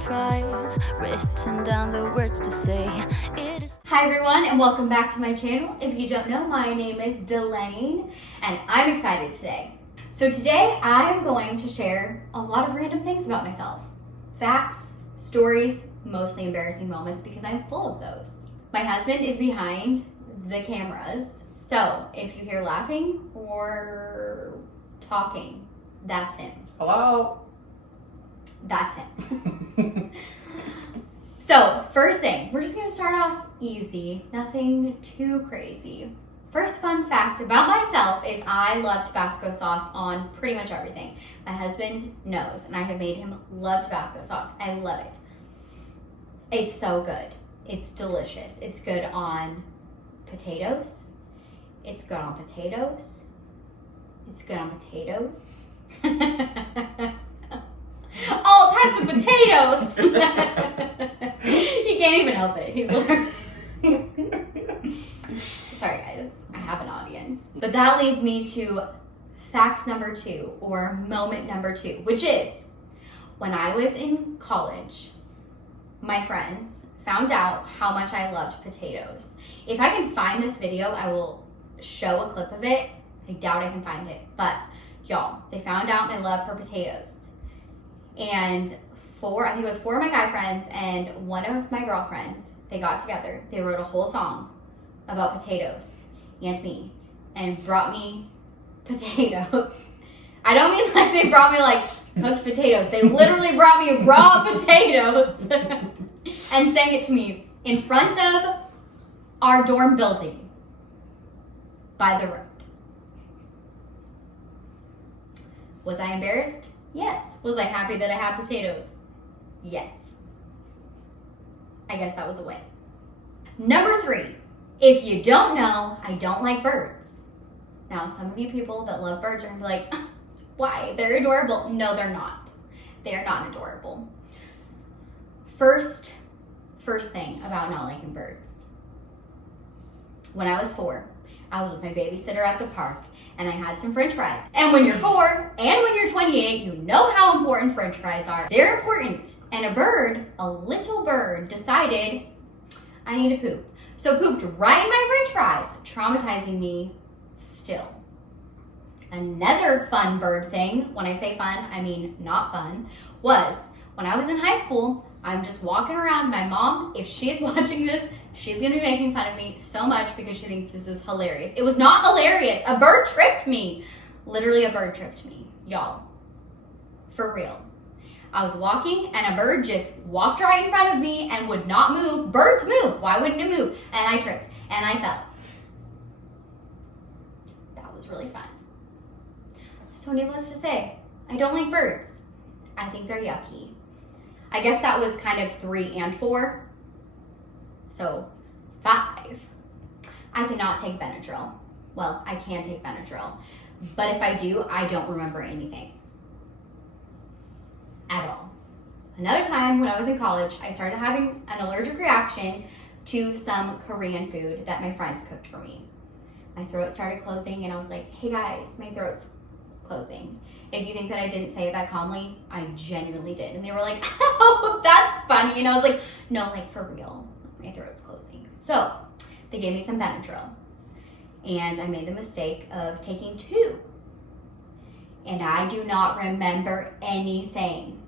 pride, written down the words to say. Hi everyone, and welcome back to my channel. If you don't know, my name is Delaine, and I'm excited today. So today I'm going to share a lot of random things about myself. Facts, stories, mostly embarrassing moments because I'm full of those. My husband is behind the cameras, so if you hear laughing or talking, that's him. Hello? That's him. So, first thing, we're just gonna start off easy, nothing too crazy. First fun fact about myself is I love Tabasco sauce on pretty much everything. My husband knows, and I have made him love Tabasco sauce. I love it. It's so good. It's delicious. It's good on potatoes. It's good on potatoes. It's good on potatoes. All types of potatoes. He can't even help it. He's like, sorry guys, I have an audience. But that leads me to fact number 2, or moment number 2, which is when I was in college, my friends found out how much I loved potatoes. If I can find this video, I will show a clip of it. I doubt I can find it, but y'all, they found out my love for potatoes. And I think it was 4 of my guy friends and 1 of my girlfriends, they got together. They wrote a whole song about potatoes and me and brought me potatoes. I don't mean like they brought me like cooked potatoes. They literally brought me raw potatoes and sang it to me in front of our dorm building by the road. Was I embarrassed? Yes. Was I happy that I had potatoes? Yes. I guess that was a win. Number 3, if you don't know, I don't like birds. Now, some of you people that love birds are gonna be like, why? They're adorable. No, they're not. They are not adorable. First thing about not liking birds. When I was 4, I was with my babysitter at the park and I had some french fries. And when you're 4 and when you're 28, you know how important french fries are. They're important. And a little bird decided I need to poop. So pooped right in my french fries, traumatizing me still. Another fun bird thing, when I say fun, I mean not fun, was when I was in high school, I'm just walking around. My mom, if she's watching this, she's gonna be making fun of me so much because she thinks this is hilarious. It was not hilarious. A bird tripped me. Literally a bird tripped me, y'all. For real. I was walking and a bird just walked right in front of me and would not move. Birds move. Why wouldn't it move? And I tripped and I fell. That was really fun. So needless to say, I don't like birds. I think they're yucky. I guess that was kind of 3 and 4. So 5. I cannot take Benadryl. Well, I can take Benadryl. But if I do, I don't remember anything. At all. Another time when I was in college, I started having an allergic reaction to some Korean food that my friends cooked for me. My throat started closing and I was like, hey guys, my throat's closing. If you think that I didn't say it that calmly, I genuinely did. And they were like, oh, that's funny. And I was like, no, like for real, my throat's closing. So they gave me some Benadryl and I made the mistake of taking 2. And I do not remember anything.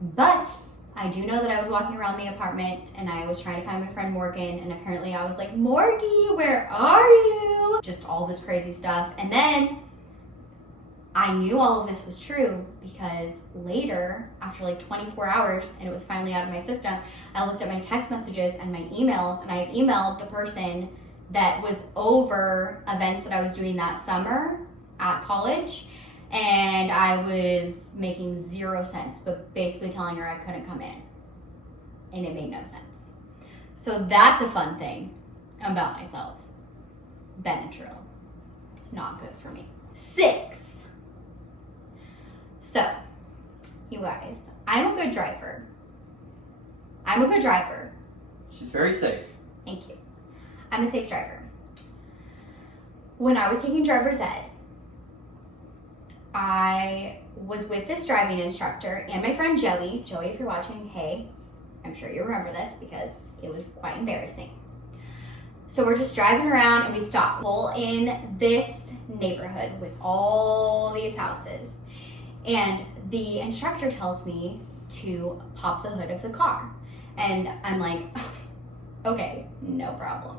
But I do know that I was walking around the apartment and I was trying to find my friend Morgan, and apparently I was like, Morgie, where are you? Just all this crazy stuff. And then I knew all of this was true because later, after like 24 hours, and it was finally out of my system, I looked at my text messages and my emails, and I had emailed the person that was over events that I was doing that summer at college, and I was making 0 sense, but basically telling her I couldn't come in, and it made no sense. So that's a fun thing about myself. Benadryl. It's not good for me. 6. So, you guys, I'm a good driver. She's very safe. Thank you. I'm a safe driver. When I was taking driver's ed, I was with this driving instructor and my friend Joey. Joey, if you're watching, hey, I'm sure you remember this because it was quite embarrassing. So we're just driving around and we stop. Pull in this neighborhood with all these houses. And the instructor tells me to pop the hood of the car. And I'm like, okay, no problem.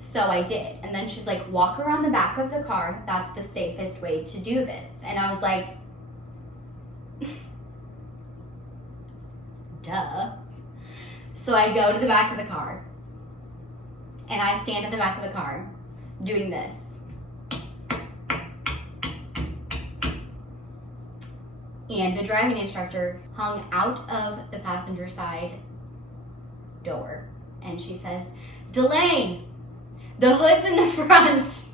So I did. And then she's like, walk around the back of the car. That's the safest way to do this. And I was like, duh. So I go to the back of the car and I stand at the back of the car doing this. And the driving instructor hung out of the passenger side door and she says, Delaine, the hood's in the front.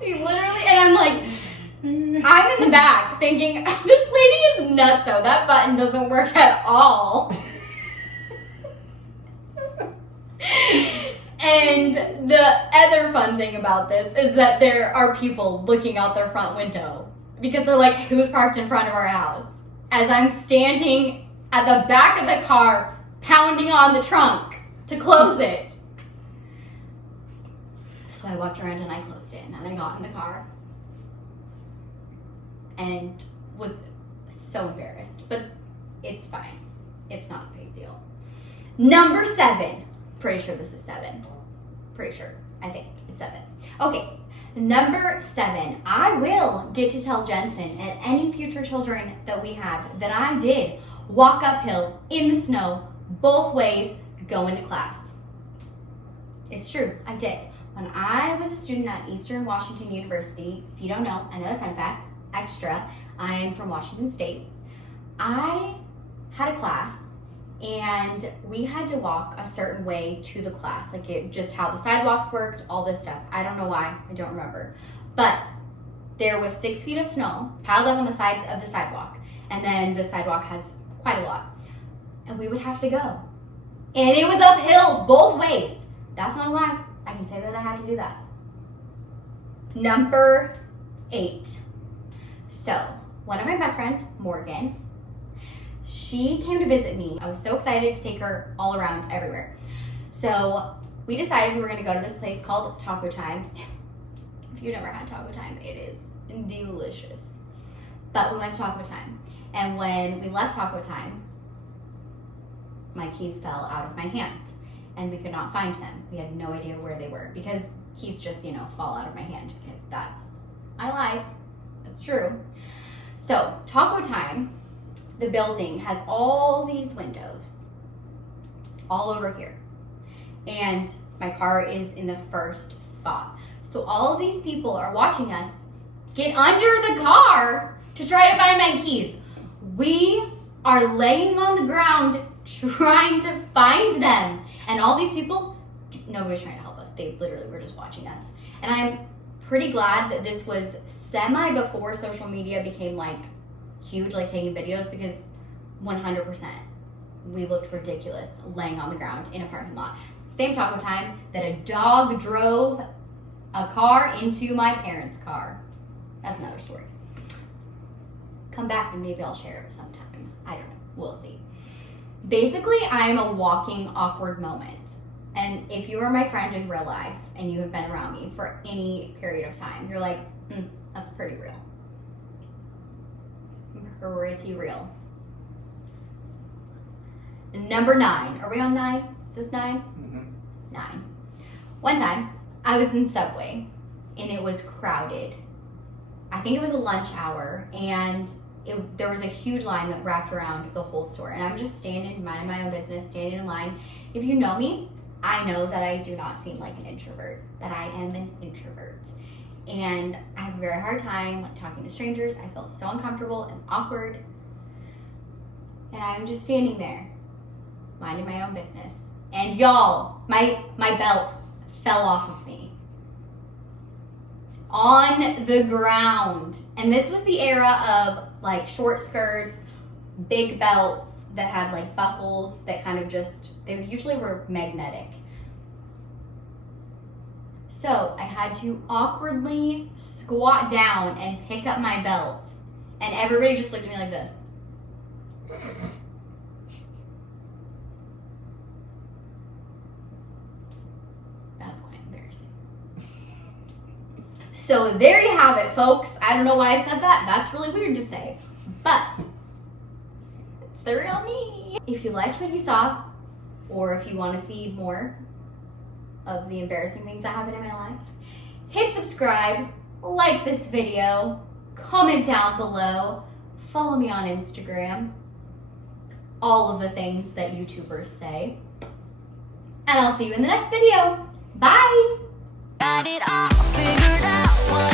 She literally, and I'm like, I'm in the back thinking, this lady is nutso. That button doesn't work at all. And the other fun thing about this is that there are people looking out their front window because they're like, who's parked in front of our house? As I'm standing at the back of the car, pounding on the trunk to close it. So I walked around and I closed it and then I got in the car and was so embarrassed, but it's fine. It's not a big deal. Number 7. Pretty sure this is 7. Pretty sure. I think it's 7. Okay. Number 7. I will get to tell Jensen and any future children that we have that I did walk uphill in the snow both ways going to class. It's true. I did. When I was a student at Eastern Washington University, if you don't know, another fun fact, extra, I'm from Washington State. I had a class and we had to walk a certain way to the class, like it just how the sidewalks worked, all this stuff. I don't know why, I don't remember. But there was 6 feet of snow piled up on the sides of the sidewalk. And then the sidewalk has quite a lot. And we would have to go. And it was uphill both ways. That's not a lie. I can say that I had to do that. Number 8. So, one of my best friends, Morgan, she came to visit me. I was so excited to take her all around everywhere. So, we decided we were going to go to this place called Taco Time. If you've never had Taco Time, it is delicious. But we went to Taco Time. And when we left Taco Time, my keys fell out of my hand. And we could not find them. We had no idea where they were because keys just, fall out of my hand because that's my life. That's true. So, Taco Time, the building has all these windows all over here. And my car is in the first spot. So all of these people are watching us get under the car to try to find my keys. We are laying on the ground trying to find them. And all these people, nobody was trying to help us. They literally were just watching us. And I'm pretty glad that this was semi before social media became huge, taking videos, because 100% we looked ridiculous laying on the ground in a parking lot. Same Taco Time that a dog drove a car into my parents' car. That's another story. Come back and maybe I'll share it sometime. I don't know. We'll see. Basically, I am a walking awkward moment. And if you are my friend in real life and you have been around me for any period of time, you're like, that's pretty real. Pretty real. Number 9. Are we on 9? Is this 9? Mm-hmm. 9. One time, I was in Subway and it was crowded. I think it was a lunch hour and there was a huge line that wrapped around the whole store. And I'm just standing, minding my own business, standing in line. If you know me, I know that I do not seem like an introvert, that I am an introvert. And I have a very hard time talking to strangers. I feel so uncomfortable and awkward. And I'm just standing there, minding my own business. And y'all, my belt fell off of me. On the ground. And this was the era of short skirts, big belts, that had like buckles that kind of they usually were magnetic. So I had to awkwardly squat down and pick up my belt. And everybody just looked at me like this. That was quite embarrassing. So there you have it, folks. I don't know why I said that. That's really weird to say. But it's the real me. If you liked what you saw, or if you want to see more of the embarrassing things that happen in my life, hit subscribe, like this video, comment down below, follow me on Instagram, all of the things that YouTubers say, and I'll see you in the next video. Bye! Got it all figured out.